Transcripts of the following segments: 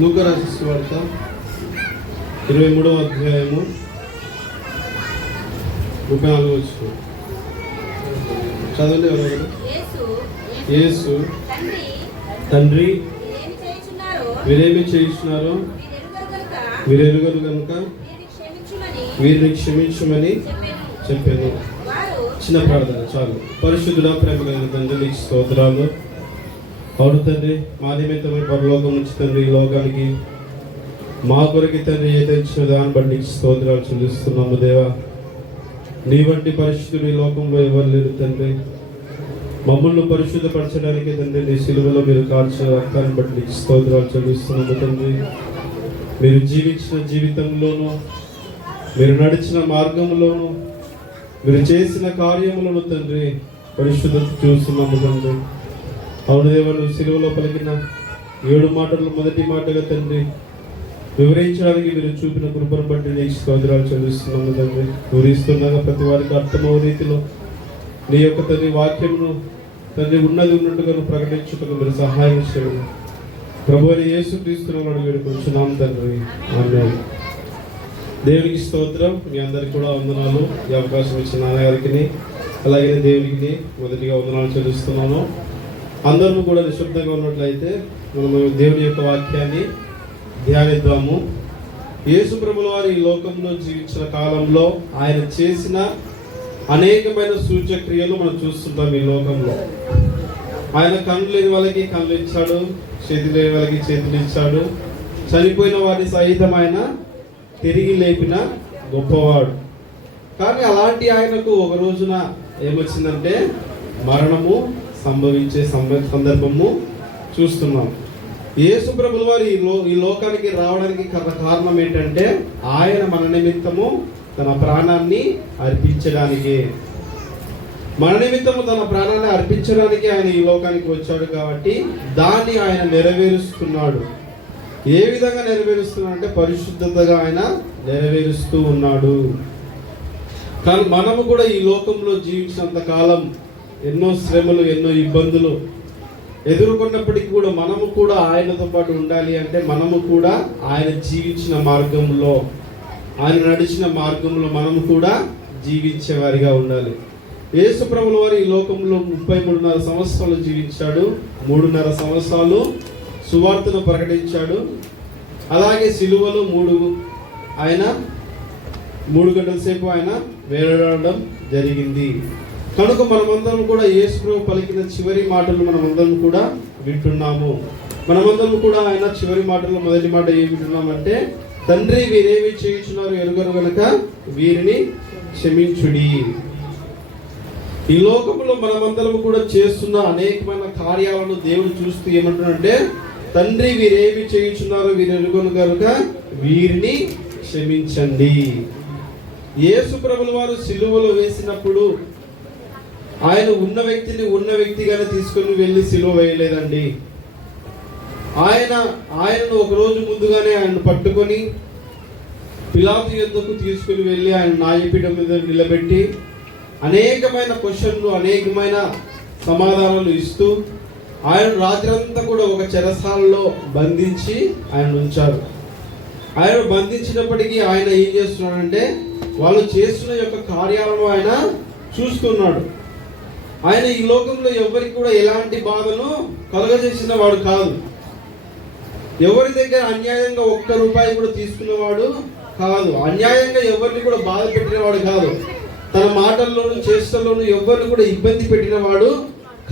లూకా రాసిన సువార్త 23వ అధ్యాయము 34వ వచనం చదవండి. ఎవరెవరు? యేసు తండ్రి వీరేమి చేయించున్నారో వీరెరుగరు కనుక వీరిని క్షమించమని చెప్పాను. చిన్న ప్రార్థన చాలు. పరిశుద్ధుడా, ప్రేమ కలిగిన తండ్రి, నీకు స్తోత్రాలు. అవును తండ్రి, మా నిమిత్తమై పరలోకం నుంచి తండ్రి ఈ లోకానికి మా కొరకు తండ్రి ఏదైనా దాన్ని బట్టి నీకు స్తోత్రాలు చెల్లిస్తున్నాము. దేవా, నీ వంటి పరిశుద్ధుడు ఈ లోకంలో ఎవరు లేరు తండ్రి. మమ్మల్ని పరిశుద్ధపరచడానికి తండ్రి నీ సిలువలో మీరు కార్చిన రక్తాన్ని బట్టి నీకు స్తోత్రాలు చెల్లిస్తున్నాము తండ్రి. మీరు జీవించిన జీవితంలోనూ, మీరు నడిచిన మార్గంలోనూ, మీరు చేసిన కార్యములను తండ్రి పరిశుద్ధత చూస్తున్నాము తండ్రి. అవును దేవా, నువ్వు సిలువలో పలికిన 7 మాటలు మొదటి మాటగా తండ్రి వివరించడానికి మీరు చూపిన కృపను బట్టి నీకు స్తోత్రాలు చెల్లిస్తున్నాము తండ్రి. వివరిస్తున్నాగా ప్రతి వారికి అర్థమవు రీతిలో నీ యొక్క తండ్రి వాక్యమును తండ్రి ఉన్నది ఉన్నట్టుగా ప్రకటించుటకు మీరు సహాయం చేయండి. ప్రభువైన యేసుక్రీస్తునామమున వేడుకొంచున్నాం తండ్రి, ఆమేన్. దేవునికి స్తోత్రం. మీ అందరికి కూడా వందనాలు. ఈ అవకాశం ఇచ్చిన నాన్నగారికి అలాగే దేవునికి మొదటిగా వందనాలు చెల్లిస్తున్నాను. అందరూ కూడా నిశ్శబ్దంగా ఉన్నట్లయితే మనము దేవుని యొక్క వాక్యాన్ని ధ్యానిద్దాము. యేసు ప్రభుల వారు ఈ లోకంలో జీవించిన కాలంలో ఆయన చేసిన అనేకమైన సూచక్రియలు మనం చూస్తుంటాం. ఈ లోకంలో ఆయన కళ్ళు లేని వాళ్ళకి కళ్ళు ఇచ్చాడు, చేతులు లేని వాళ్ళకి చేతులు ఇచ్చాడు, చనిపోయిన వారిని సహితం ఆయన తిరిగి లేపిన గొప్పవాడు. కానీ అలాంటి ఆయనకు ఒక రోజున ఏమొచ్చిందంటే మరణము సంభవించే సందర్భము చూస్తున్నాం. యేసు ప్రభుల వారు ఈ లోకానికి రావడానికి కారణం ఏంటంటే ఆయన మన నిమిత్తము తన ప్రాణాన్ని అర్పించడానికి, మన నిమిత్తము తన ప్రాణాన్ని అర్పించడానికి ఆయన ఈ లోకానికి వచ్చాడు. కాబట్టి దాన్ని ఆయన నెరవేరుస్తున్నాడు. ఏ విధంగా నెరవేరుస్తున్నాడు అంటే పరిశుద్ధతగా ఆయన నెరవేరుస్తూ ఉన్నాడు. కానీ మనము కూడా ఈ లోకంలో జీవించినంత కాలం ఎన్నో శ్రమలు, ఎన్నో ఇబ్బందులు ఎదుర్కొన్నప్పటికీ కూడా మనము కూడా ఆయనతో పాటు ఉండాలి అంటే మనము కూడా ఆయన జీవించిన మార్గంలో, ఆయన నడిచిన మార్గంలో మనము కూడా జీవించేవారిగా ఉండాలి. యేసు ప్రభుల వారు ఈ లోకంలో 33.5 సంవత్సరాలు జీవించాడు. 3.5 సంవత్సరాలు సువార్తను ప్రకటించాడు. అలాగే సిలువలో 3 గంటల సేపు ఆయన వేలాడడం జరిగింది. కనుక మనమందరం కూడా యేసు ప్రభు పలికిన చివరి మాటలు మనమందరం కూడా వింటున్నాము. మనమందరం కూడా ఆయన చివరి మాటల్లో మొదటి మాట ఏమి వింటున్నామంటే, తండ్రి వీరేమి చేయుచున్నారు ఎరుగరు గనుక వీరిని క్షమించుడి. ఈ లోకంలో మనమందరం కూడా చేస్తున్న అనేకమైన కార్యాలను దేవుడు చూస్తూ ఏమంటున్నాడంటే, తండ్రి వీరేమి చేయుచున్నారు వీరు ఎరుగరు గనుక వీరిని క్షమించండి. యేసు ప్రభుల వారు సిలువలో వేసినప్పుడు ఆయన ఉన్న వ్యక్తిగానే తీసుకొని వెళ్ళి సిలువ వేయలేదండి. ఆయనను ఒక రోజు ముందుగానే ఆయన పట్టుకొని పిలాతు యొద్దకు తీసుకుని వెళ్ళి ఆయన న్యాయపీఠం మీద నిలబెట్టి అనేకమైన క్వశ్చన్లు, అనేకమైన సమాధానాలు ఇస్తూ ఆయన రాత్రంతా కూడా ఒక చెరసాలలో బంధించి ఆయన ఉంచారు. ఆయన బంధించినప్పటికీ ఆయన ఏం చేస్తున్నాడంటే వాళ్ళు చేస్తున్న యొక్క కార్యాలను ఆయన చూస్తున్నాడు. ఆయన ఈ లోకంలో ఎవరికి కూడా ఎలాంటి బాధను కలుగజేసిన వాడు కాదు. ఎవరి దగ్గర అన్యాయంగా 1 రూపాయి కూడా తీసుకున్నవాడు కాదు. అన్యాయంగా ఎవరిని కూడా బాధ పెట్టినవాడు కాదు. తన మాటల్లోనూ చేష్టల్లోనూ ఎవరిని కూడా ఇబ్బంది పెట్టినవాడు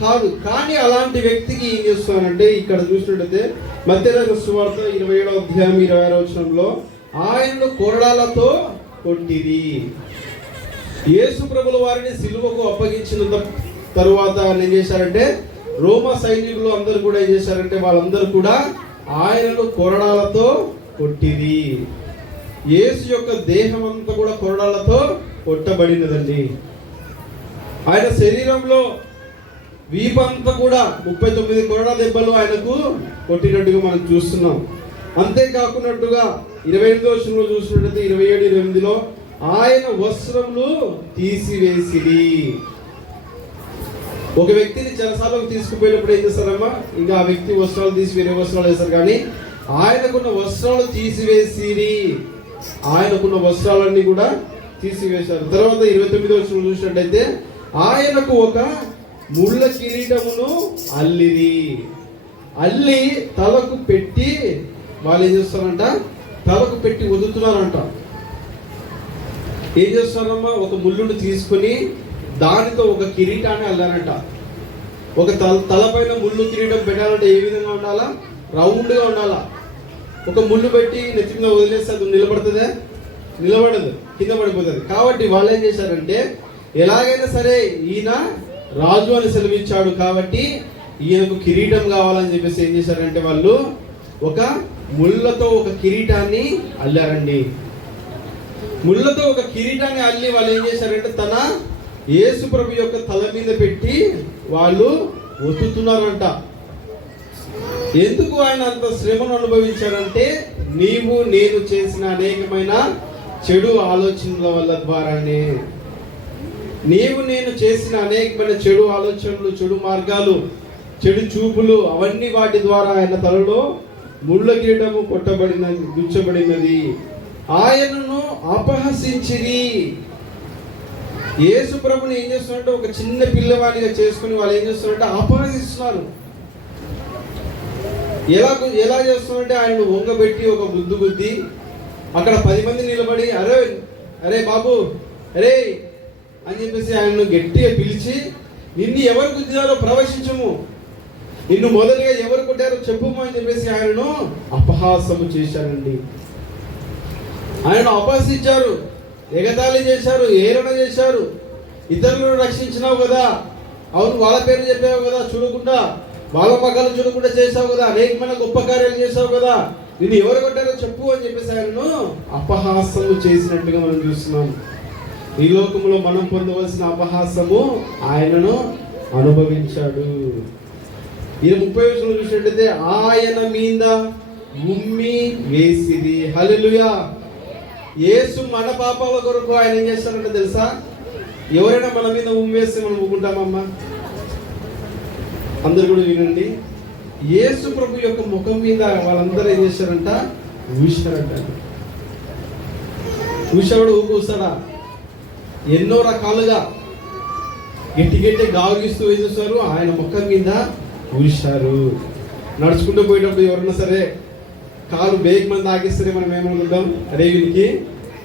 కాదు. కానీ అలాంటి వ్యక్తికి ఏం చేస్తానంటే ఇక్కడ చూసినట్టయితే మత్తయి సువార్త 27వ అధ్యాయం 26వ వచనంలో ఆయనను కొరడాలతో కొట్టిరి. యేసు ప్రభుల వారిని సిలువకు అప్పగించిన తరువాత ఏం చేశారంటే రోమా సైనికులు అందరూ కూడా ఏం చేశారంటే వాళ్ళందరూ కూడా ఆయనను కొరడాలతో కొట్టిరి. యేసు యొక్క దేహం అంతా కూడా కొరడాలతో కొట్టబడినదండి. ఆయన శరీరంలో వీపంతా కూడా 39 కొరడా దెబ్బలు ఆయనకు కొట్టినట్టుగా మనం చూస్తున్నాం. అంతేకాకున్నట్టుగా 28వ వచనంలో చూసినట్లయితే 27:8లో ఆయన వస్త్రములు తీసివేసిరి. ఒక వ్యక్తిని చెరసాలకు తీసుకుపోయినప్పుడు ఏం చేస్తారమ్మా, ఇంకా ఆ వ్యక్తి వస్త్రాలు తీసి వేరే వస్త్రాలు వేస్తారు. కానీ ఆయనకున్న వస్త్రాలు తీసివేసిరి. ఆయనకున్న వస్త్రాలన్నీ కూడా తీసివేశారు. తర్వాత 29వ వచనం చూసినట్టయితే ఆయనకు ఒక ముళ్ళ కిరీటమును అల్లిరి. అల్లి తలకు పెట్టి, వాళ్ళు ఏం చేస్తారంట, తలకు పెట్టి వదులుతున్నారంట. ఏం చేస్తారమ్మా, ఒక ముళ్ళును తీసుకొని దానితో ఒక కిరీటాన్ని అల్లారంట. ఒక తలపైన ముళ్ళు కిరీటం పెట్టాలంటే ఏ విధంగా ఉండాలా, రౌండ్గా ఉండాలా. ఒక ముళ్ళు పెట్టి నెత్తి మీద వదిలేస్తే అది నిలబడుతుందా? నిలబడదు, కింద పడిపోతుంది. కాబట్టి వాళ్ళు ఏం చేశారంటే, ఎలాగైనా సరే ఈయన రాజు అని సెలవిచ్చాడు కాబట్టి ఈయనకు కిరీటం కావాలని చెప్పేసి ఏం చేశారంటే, వాళ్ళు ఒక ముళ్ళతో ఒక కిరీటాన్ని అల్లారండి. ముళ్ళతో ఒక కిరీటాన్ని అల్లి వాళ్ళు ఏం చేశారంటే, తన యేసు ప్రభు యొక్క తల మీద పెట్టి వాళ్ళు ఒత్తుతున్నారంట. ఎందుకు ఆయన అంత శ్రమను అనుభవించారంటే, నీవు నేను చేసిన అనేకమైన చెడు ఆలోచనల వల్ల ద్వారానే, నీవు నేను చేసిన అనేకమైన చెడు ఆలోచనలు, చెడు మార్గాలు, చెడు చూపులు, అవన్నీ వాటి ద్వారా ఆయన తలలో ముళ్ళ కిరీటము కొట్టబడినది, గుచ్చబడినది. ఆయనను అపహసించిరి. యేసు ప్రభుని ఏం చేస్తున్నారంటే, ఒక చిన్న పిల్లవాడిగా చేసుకుని వాళ్ళు ఏం చేస్తున్నారంటే అపహసిస్తున్నారు. ఎలా చేస్తున్నారంటే, ఆయనను వంగబెట్టి ఒక గుద్దు గుద్ది అక్కడ 10 మంది నిలబడి అరే అరే బాబు అరే అని చెప్పేసి ఆయనను గట్టిగా పిలిచి, నిన్ను ఎవరు గుద్దినారో ప్రవేశించము, నిన్ను మొదలుగా ఎవరు కొట్టారో చెప్పుము అని చెప్పేసి ఆయనను అపహాసము చేశారండి. ఆయనను అపహసించారు, ఎగతాళి చేశారు, ఏరణ చేశారు. ఇతరులను రక్షించినావు కదా, అవును వాళ్ళ పేరు చెప్పావు కదా, చూడకుండా వాళ్ళ మగాలు చూడకుండా చేసావు కదా, అనేకమైన గొప్ప కార్యాలు చేసావు కదా, నిన్ను ఎవరు కొట్టారో చెప్పు అని చెప్పేసి ఆయనను అపహాసము చేసినట్టుగా మనం చూస్తున్నాం. ఈ లోకంలో మనం పొందవలసిన అపహాసము ఆయనను అనుభవించాడు. ఈ 30వ వచనం చూసినట్టయితే ఆయన మీద ఉమ్మి వేసిరి. హల్లెలూయా. యేసు మన పాపాల కొరకు ఆయన ఏం చేస్తారంటే తెలుసా, ఎవరైనా మన మీద ఉమ్మి వేస్తే మనం ఊకుంటామమ్మా? అందరు కూడా వినండి. యేసు ప్రభు యొక్క ముఖం మీద వాళ్ళందరూ ఏం చేశారంట, ఊశారంట. ఊసేవాడు ఊసాడా? ఎన్నో రకాలుగా గట్టి గట్టి గావిస్తూ ఏం చేస్తారు, ఆయన ముఖం మీద ఊశారు. నడుచుకుంటూ పోయేటప్పుడు ఎవరన్నా సరే కాలు బేక్ మంది ఆగిస్తే మనం ఏమనుకుంటాం, అరే వీనికి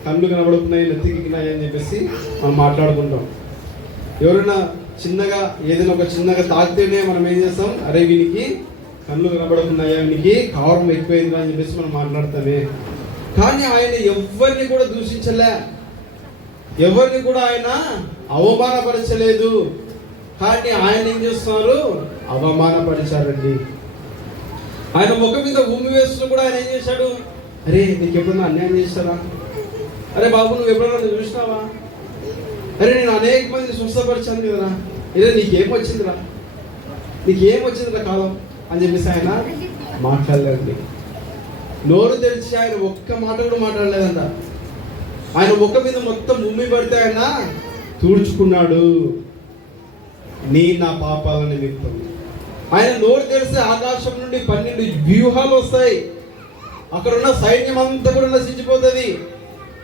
కళ్ళు కనబడుతున్నాయి, నెత్తికినాయి అని చెప్పేసి మనం మాట్లాడుకుంటాం. ఎవరైనా చిన్నగా ఏదైనా ఒక చిన్నగా తాకితేనే మనం ఏం చేస్తాం, అరే వీనికి కళ్ళు కనబడుతున్నాయా, వీనికి కారం ఎక్కువైందా అని చెప్పేసి మనం మాట్లాడతామే. కానీ ఆయన ఎవరిని కూడా దూషించలే, ఎవరిని కూడా ఆయన అవమానపరచలేదు. కానీ ఆయన ఏం చేస్తున్నారు, అవమానపరిచారండి. ఆయన ముఖం మీద ఉమ్మి వేస్తున్న కూడా ఆయన ఏం చేశాడు, అరే నీకు ఎప్పుడన్నా అన్యాయం చేస్తారా, అరే బాబు నువ్వు ఎప్పుడన్నా చూసినావా, అరే నేను అనేక మందిని స్వస్థపరిచాను కదరా, ఇదే నీకేమొచ్చిందిరా, నీకేమొచ్చిందిరా కాలం అని చెప్పేసి ఆయన మాట్లాడలేదండి. నోరు తెరిచి ఆయన ఒక్క మాట కూడా మాట్లాడలేదంట. ఆయన ముఖం మీద మొత్తం ఉమ్మి పడితే ఆయన తుడుచుకున్నాడు, నా పాపాల నిమిత్తం. ఆయన నోరు తెరిస్తే ఆకాశం నుండి 12 వ్యూహాలు వస్తాయి, అక్కడ ఉన్న సైన్యం అంతా కూడా నశించిపోతుంది,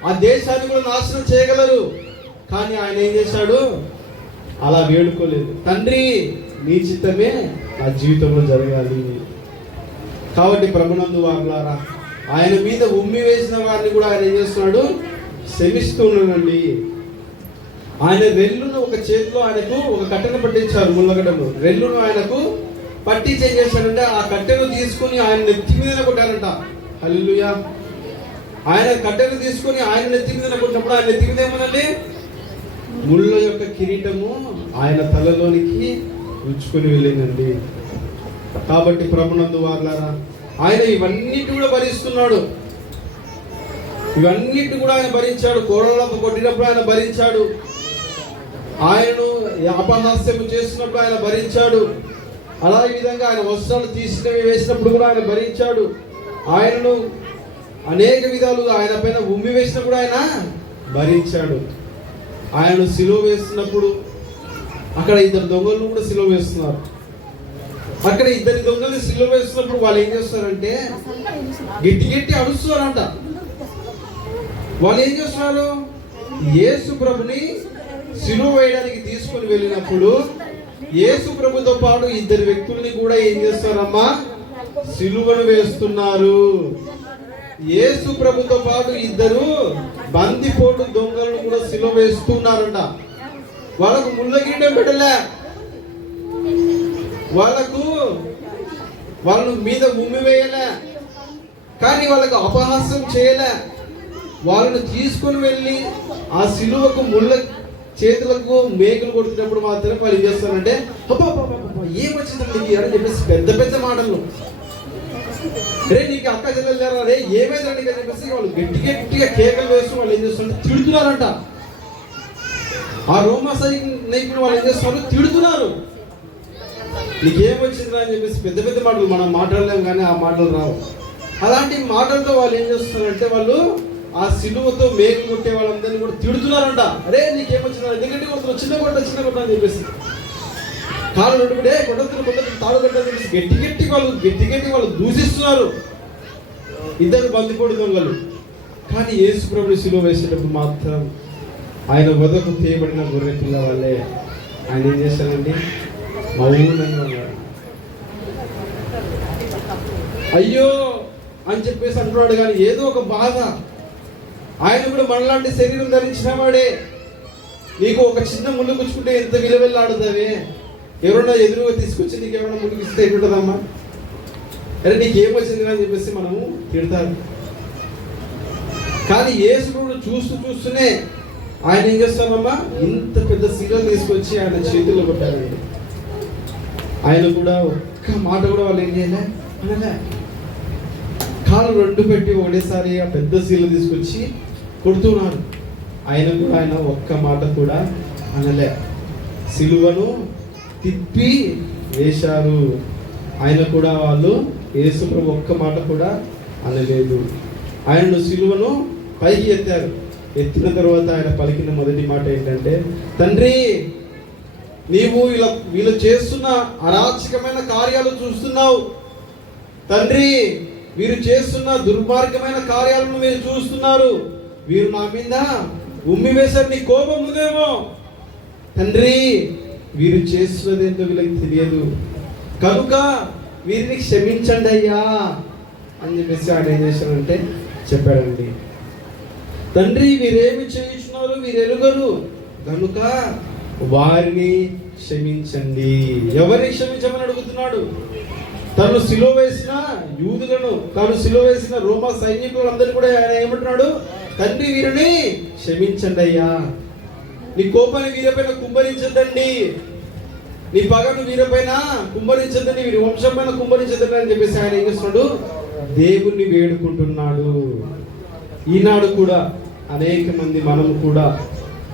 ఆ దేశాన్ని కూడా నాశనం చేయగలరు. కానీ ఆయన ఏం చేశాడు, అలా వేడుకోలేదు. తండ్రి నీ చిత్తమే నా జీవితంలో జరగాలి. కాబట్టి ప్రభునందు వారులారా, ఆయన మీద ఉమ్మి వేసిన వారిని కూడా ఆయన ఏం చేస్తున్నాడు, క్షమిస్తూ ఉన్నాడండి. ఆయన రెల్లును ఒక చేతిలో ఆయనకు ఒక కట్టెను పట్టించారు, ముళ్ళగడ్డను. రెల్లును ఆయనకు పట్టించి ఏం చేశాడంటే, ఆ కట్టెను తీసుకుని ఆయన నెత్తి మీద కొట్టారంట. హల్లెలూయా. ఆయన కట్టెను తీసుకుని ఆయన నెత్తి మీద కొట్టినప్పుడు ఆయన నెత్తి మీద ఏమనండి, ముళ్ళ యొక్క కిరీటము ఆయన తలలోనికి ఉంచుకొని వెళ్ళిందండి. కాబట్టి ప్రభునందు వారులారా, ఆయన ఇవన్నిటి కూడా భరిస్తున్నాడు, ఇవన్నిటి కూడా ఆయన భరించాడు. కోరలకు కొట్టినప్పుడు ఆయన భరించాడు, ఆయనను అపహాస్యము చేస్తున్నప్పుడు ఆయన భరించాడు. అలాగే విధంగా ఆయన వస్త్రాలు తీసినవి వేసినప్పుడు కూడా ఆయన భరించాడు. ఆయనను అనేక విధాలుగా ఆయన పైన ఉమ్మి వేసినప్పుడు ఆయన భరించాడు. ఆయనను సిలువ వేస్తున్నప్పుడు అక్కడ 2 దొంగలను కూడా సిలువ వేస్తున్నారు. అక్కడ ఇద్దరి దొంగలు సిలువ వేస్తున్నప్పుడు వాళ్ళు ఏం చేస్తారంటే గట్టి గట్టి అడుస్తారంట. వాళ్ళు ఏం చేస్తున్నారు? యేసు ప్రభుని సిలువ వేయడానికి తీసుకొని వెళ్ళినప్పుడు యేసు ప్రభుతో పాటు ఇద్దరు వ్యక్తుల్ని కూడా ఏం చేస్తారమ్మా? సిలువను వేస్తున్నారు. యేసు ప్రభుతో పాటు ఇద్దరు బందిపోటు దొంగలను కూడా సిలువ వేస్తున్నారంట. వాళ్ళకు ముళ్ళ గీయడం పెట్టలే, వాళ్ళ మీద ఉమ్మి వేయలే, కానీ వాళ్ళకు అపహాస్యం చేయలే. వాళ్ళను తీసుకొని వెళ్ళి ఆ సిలువకు ముళ్ళ చేతులకు మేకులు కొడుతున్నప్పుడు మాత్రమే వాళ్ళు ఏం చేస్తారంటే ఏమొచ్చిందండి అని చెప్పేసి పెద్ద పెద్ద మాటలు, రే నీకు అక్క చెల్లెలు రే ఏమైందండి అని చెప్పేసి వాళ్ళు గట్టి గట్టిగా కేకలు వేస్తూ వాళ్ళు ఏం చేస్తారంటే తిడుతున్నారంట. ఆ రోమా సైనికులు వాళ్ళు ఏం చేస్తున్నారు? తిడుతున్నారు. నీకేమొచ్చిందిరా అని చెప్పేసి పెద్ద పెద్ద మాటలు మనం మాట్లాడలేము, కానీ ఆ మాటలు రావు. అలాంటి మాటలతో వాళ్ళు ఏం చేస్తున్నారంటే వాళ్ళు ఆ సిలువతో మేకు కొట్టే వాళ్ళందరినీ కూడా తిడుతున్నారంట. అరే నీకేమొచ్చిందా, ఎందుకంటే కొడుతున్నారు, చిన్న కొట్ట అని చెప్పేసి కాళ్ళు నడుపుడే కొట్టతులు తాడు కట్టని చెప్పేసి గట్టి గట్టి వాళ్ళు దూషిస్తున్నారు ఇద్దరు బందిపోటు దొంగలు. కానీ యేసు ప్రభుని సిలువ వేసేటప్పుడు మాత్రం ఆయన వదకు తీయబడిన గొర్రె పిల్ల వల్లే ఆయన ఏం చేశారండి? మౌనంగా ఉన్నాడు. అయ్యో అని చెప్పేసి అంటున్నాడు, కానీ ఏదో ఒక బాధ. ఆయన కూడా మనలాంటి శరీరం ధరించిన వాడే. నీకు ఒక చిన్న ముళ్ళు గుచ్చుకుంటే ఎంత విలువెల్లాడుతావే? ఎవరైనా ఎదురుగా తీసుకొచ్చి నీకు ఏమైనా ముళ్ళు ఇస్తే ఎటుంటుందమ్మా? అరే నీకేమొచ్చింది అని చెప్పేసి మనము తిడతారు. కానీ యేసుడు చూస్తూనే ఆయన ఏం చేస్తామమ్మా? ఇంత పెద్ద శిలను తీసుకొచ్చి ఆయన చేతుల్లో కొట్టారండి. ఆయన కూడా ఒక్క మాట కూడా వాళ్ళు ఏం చేయలే అనలే. కాళ్ళు రెండు పెట్టి ఒకటేసారి ఆ పెద్ద శిల తీసుకొచ్చి కొడుతున్నారు. ఆయన ఒక్క మాట కూడా అనలే. సిలువను తిప్పి వేశారు. ఆయన కూడా వాళ్ళు యేసు ప్రభు ఒక్క మాట కూడా అనలేదు. ఆయనను సిలువను పైకి ఎత్తారు. ఎత్తిన తర్వాత ఆయన పలికిన మొదటి మాట ఏంటంటే, తండ్రి నీవు వీళ్ళు చేస్తున్న అరాచకమైన కార్యాలు చూస్తున్నావు. తండ్రి వీరు చేస్తున్న దుర్మార్గమైన కార్యాలను మీరు చూస్తున్నారు. వీరు నా మీద ఉమ్మి వేశారు, నీ కోపం ఉందేమో. తండ్రి వీరు చేస్తున్నది ఏంటో వీళ్ళకి తెలియదు, కనుక వీరిని క్షమించండి అయ్యా అని చెప్పేసి ఆయన ఏం చేశారంటే చెప్పాడండి. తండ్రి వీరేమి చేయించున్నారు వీరు ఎరుగరు, కనుక వారిని క్షమించండి. ఎవరిని క్షమించమని అడుగుతున్నాడు? తను సిలువ వేసిన యూదులను, తాను సిలువ వేసిన రోమా సైనికులందరూ కూడా ఆయన ఏమంటున్నాడు? తండ్రి వీరిని క్షమించండి అయ్యా, నీ కోపాన్ని వీరిపైన కుమ్మరించద్దండి, నీ పగను వీరిపైన కుమ్మరించద్దండి, వీరి వంశం పైన కుమ్మరించద్దండి అని చెప్పేసి ఆయన ఏం చేస్తున్నాడు? దేవుణ్ణి వేడుకుంటున్నాడు. ఈనాడు కూడా అనేక మంది మనము కూడా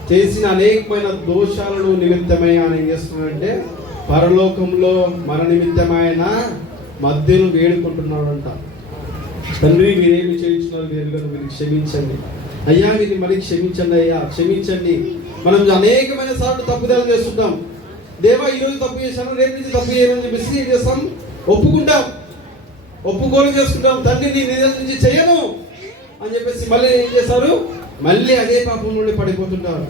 చేసిన అనేకమైన దోషాలను నిమిత్తమై ఆయన ఏం చేస్తున్నాడంటే పరలోకంలో మన నిమిత్తమైన మధ్యను వేడుకుంటున్నాడంట. తండ్రి వీరేమి చేయించున్నారు వీరిని క్షమించండి అయ్యా, వీరిని మరి క్షమించండి అయ్యా, క్షమించండి. మనం అనేకమైన సార్లు తప్పుదల చేస్తుంటాం. దేవా ఈరోజు తప్పు చేశాను, రేపు నుంచి తప్పు చేయమని చెప్పేసి ఏం చేస్తాం? ఒప్పుకోలు చేసుకుంటాం. తండ్రి నీ నిజం నుంచి చేయను అని చెప్పేసి మళ్ళీ ఏం చేస్తారు? మళ్ళీ అదే పాపం నుండి పడిపోతుంటారు.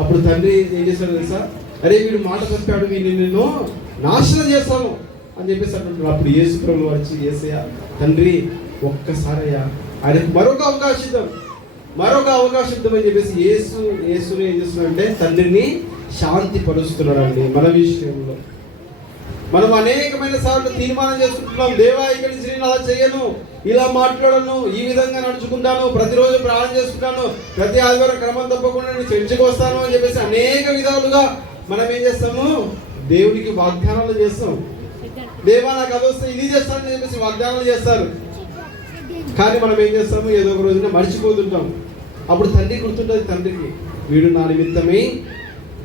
అప్పుడు తండ్రి ఏం చేశాడు తెలుసా? అరే వీడు మాట తప్పాడు, వీడిని నేను నాశనం చేస్తాను అని చెప్పేసి అంటుంటారు. అప్పుడు యేసు ప్రభువు వచ్చి, యేసయ్యా తండ్రి ఒక్కసారయ్యా ఆయనకు మరొక అవకాశం ఇద్దామని చెప్పేసి యేసుని ఏం చేస్తున్నాడంటే తండ్రిని శాంతి పరుస్తున్నాడు అండి. మన విషయంలో మనం అనేకమైన సార్లు తీర్మానం చేసుకుంటున్నాం, దేవా ఇక్కడి నుంచి నేను అలా చేయను, ఇలా మాట్లాడను, ఈ విధంగా నడుచుకుంటాను, ప్రతిరోజు ప్రార్థన చేసుకుంటాను, ప్రతి ఆదివారం క్రమం తప్పకుండా నేను చర్చికి వస్తాను అని చెప్పేసి అనేక విధాలుగా మనం ఏం చేస్తాము? దేవుడికి వాగ్దానాలు చేస్తాం. దేవా నాకు అది వస్తే ఇది చేస్తానని చెప్పేసి వాగ్దానాలు చేస్తారు. కానీ మనం ఏం చేస్తాము? ఏదో ఒక రోజున మర్చిపోతుంటాం. అప్పుడు తండ్రి గుర్తుంటుంది, తండ్రికి వీడు నా నిమిత్తమై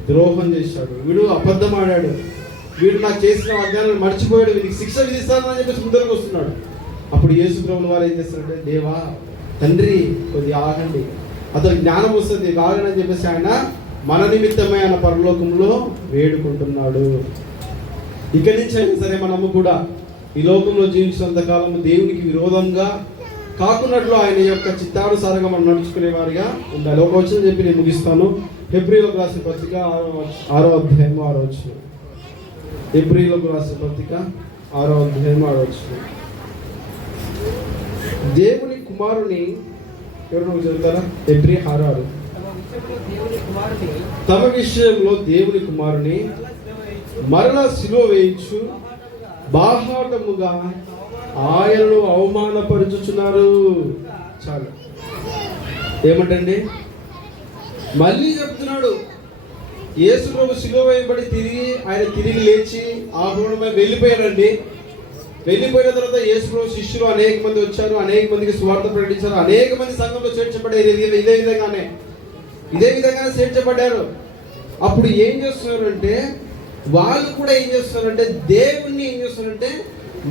ద్రోహం చేశాడు, వీడు అబద్ధం ఆడాడు, వీడు నాకు చేసిన వాగ్దానాలు మర్చిపోయాడు, వీడికి శిక్ష విధిస్తాను అని చెప్పేసి ముందరకు వస్తున్నాడు. అప్పుడు యేసు ప్రభువుల వారు ఏం చేస్తారంటే, దేవా తండ్రి కొద్దిగా ఆగండి, అతను జ్ఞానం వస్తుంది, ఆగండి అని చెప్పేసి ఆయన మన నిమిత్తమే ఆయన పరలోకంలో వేడుకుంటున్నాడు. ఇక్కడి నుంచి అయినా సరే మనము కూడా ఈ లోకంలో జీవించినంత కాలము దేవునికి విరోధంగా కాకున్నట్లు ఆయన యొక్క చిత్తానుసారంగా మనం నడుచుకునేవారిగా ఉండాలి. ఒక వచనం చెప్పి నేను ముగిస్తాను. హెబ్రీయులకు రాసిన పత్రిక 6వ అధ్యాయం 6వ వచనం. హెబ్రీయులకు రాసిన పత్రిక 6వ అధ్యాయం 6వ వచనం. దేవుని కుమారుని ఎవరు చదువుతారా? హెబ్రీ 6:6. తమ విషయంలో దేవుని కుమారుని మరలా సిలువ వేయించు బాహాటముగా ఆయనను అవమానపరుచుచున్నారు. చాలు. ఏమంటండి? మళ్ళీ చెప్తున్నాడు, యేసు ప్రభు సిలువ వేయబడి ఆయన తిరిగి లేచి ఆ భూమిపై వెళ్ళిపోయాడండి. వెళ్ళిపోయిన తర్వాత యేసు ప్రభు శిష్యులు అనేక మంది వచ్చారు, అనేక మందికి స్వార్థ ప్రకటించారు, అనేక మంది సంఘంలో చేర్చబడ్డారు. ఇదే విధంగానే చేర్చబడ్డారు. అప్పుడు ఏం చేస్తున్నారంటే వాళ్ళు కూడా ఏం చేస్తున్నారంటే దేవుణ్ణి ఏం చేస్తున్నారంటే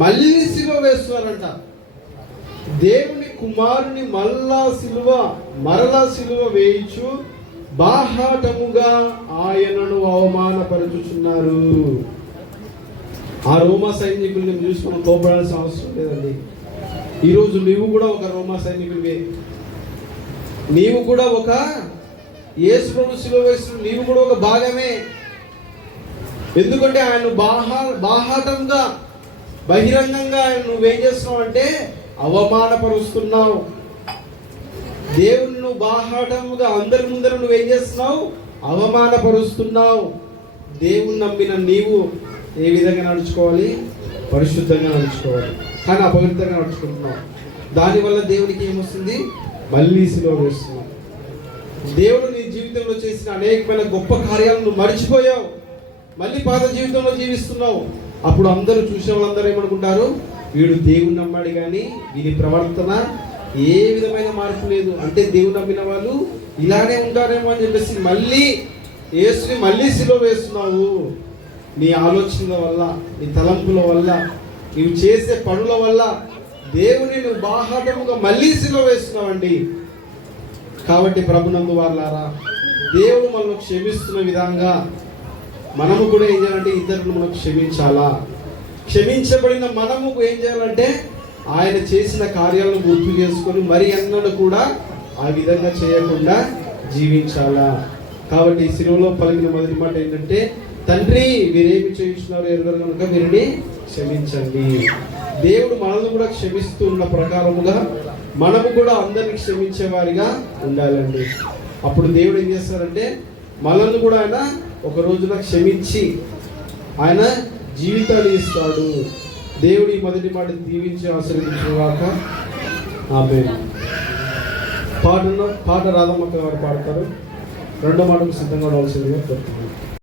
మళ్ళీ సిలువ వేస్తున్నారంట. దేవుని కుమారుని మరలా సిలువ వేయించు బాహాటముగా ఆయనను అవమానపరుచుచున్నారు. ఆ రోమా సైనికుల్ని చూసి మనం కోపడాల్సిన అవసరం లేదండి. ఈరోజు నీవు కూడా ఒక రోమా సైనికుడివే. నీవు కూడా ఒక యేసు ప్రభు సిలువ వేసిన నీవు కూడా ఒక భాగమే. ఎందుకంటే ఆయన బాహాటంగా బహిరంగంగా ఆయన నువ్వేం చేస్తున్నావు అంటే అవమానపరుస్తున్నావు. దేవుని నువ్వు బాహాటంగా అందరి ముందర నువ్వేం చేస్తున్నావు? అవమానపరుస్తున్నావు. దేవుని నమ్మిన నీవు ఏ విధంగా నడుచుకోవాలి? పరిశుద్ధంగా నడుచుకోవాలి. కానీ అపవిత్రంగా నడుచుకుంటున్నావు. దానివల్ల దేవునికి ఏమొస్తుంది? మళ్ళీ సిలువ వేస్తున్నావు. దేవుడు నీ జీవితంలో చేసిన అనేకమైన గొప్ప కార్యాలను మర్చిపోయావు. మళ్ళీ పాత జీవితంలో జీవిస్తున్నావు. అప్పుడు అందరూ చూసే వాళ్ళందరూ ఏమనుకుంటారు? వీడు దేవుని నమ్మాడు కానీ వీడి ప్రవర్తన ఏ విధమైన మార్పు లేదు. అంటే దేవుని నమ్మిన వాళ్ళు ఇలానే ఉంటారేమో అని చెప్పేసి మళ్ళీ యేసుని మళ్ళీ సిలువ వేస్తున్నావు. నీ ఆలోచనల వల్ల, నీ తలంపుల వల్ల, నీవు చేసే పనుల వల్ల దేవుని నువ్వు బాహాటముగా మళ్ళీ సిలువ వేస్తున్నావండి. కాబట్టి ప్రభునందు వాళ్ళారా, దేవుడు మనల్ని క్షమిస్తున్న విధంగా మనము కూడా ఏం చేయాలంటే ఇతరులను మనం క్షమించాలా. క్షమించబడిన మనము ఏం చేయాలంటే ఆయన చేసిన కార్యాలను గుర్తు చేసుకొని మరి అన్నను కూడా ఆ విధంగా చేయకుండా జీవించాలా. కాబట్టి ఈ సిలువలో పలికిన మొదటి మాట ఏంటంటే, తండ్రి వీరేమి చేయించున్నారో ఎరుగరు కనుక వీరిని క్షమించండి. దేవుడు మనల్ని కూడా క్షమిస్తూ ఉన్న ప్రకారముగా మనము కూడా అందరిని క్షమించే వారిగా ఉండాలండి. అప్పుడు దేవుడు ఏం చేస్తారంటే మనల్ని కూడా ఆయన ఒక రోజున క్షమించి ఆయన జీవితాలు ఇస్తాడు. దేవుడు ఈ మొదటి మాట దీవించి ఆశీర్వదించుగాక. ఆమేన్. పాట రాధమ్మక్క గారు పాడతారు. రెండో మాటకు సిద్ధంగా ఉండాల్సిందిగా కోరుతున్నాను.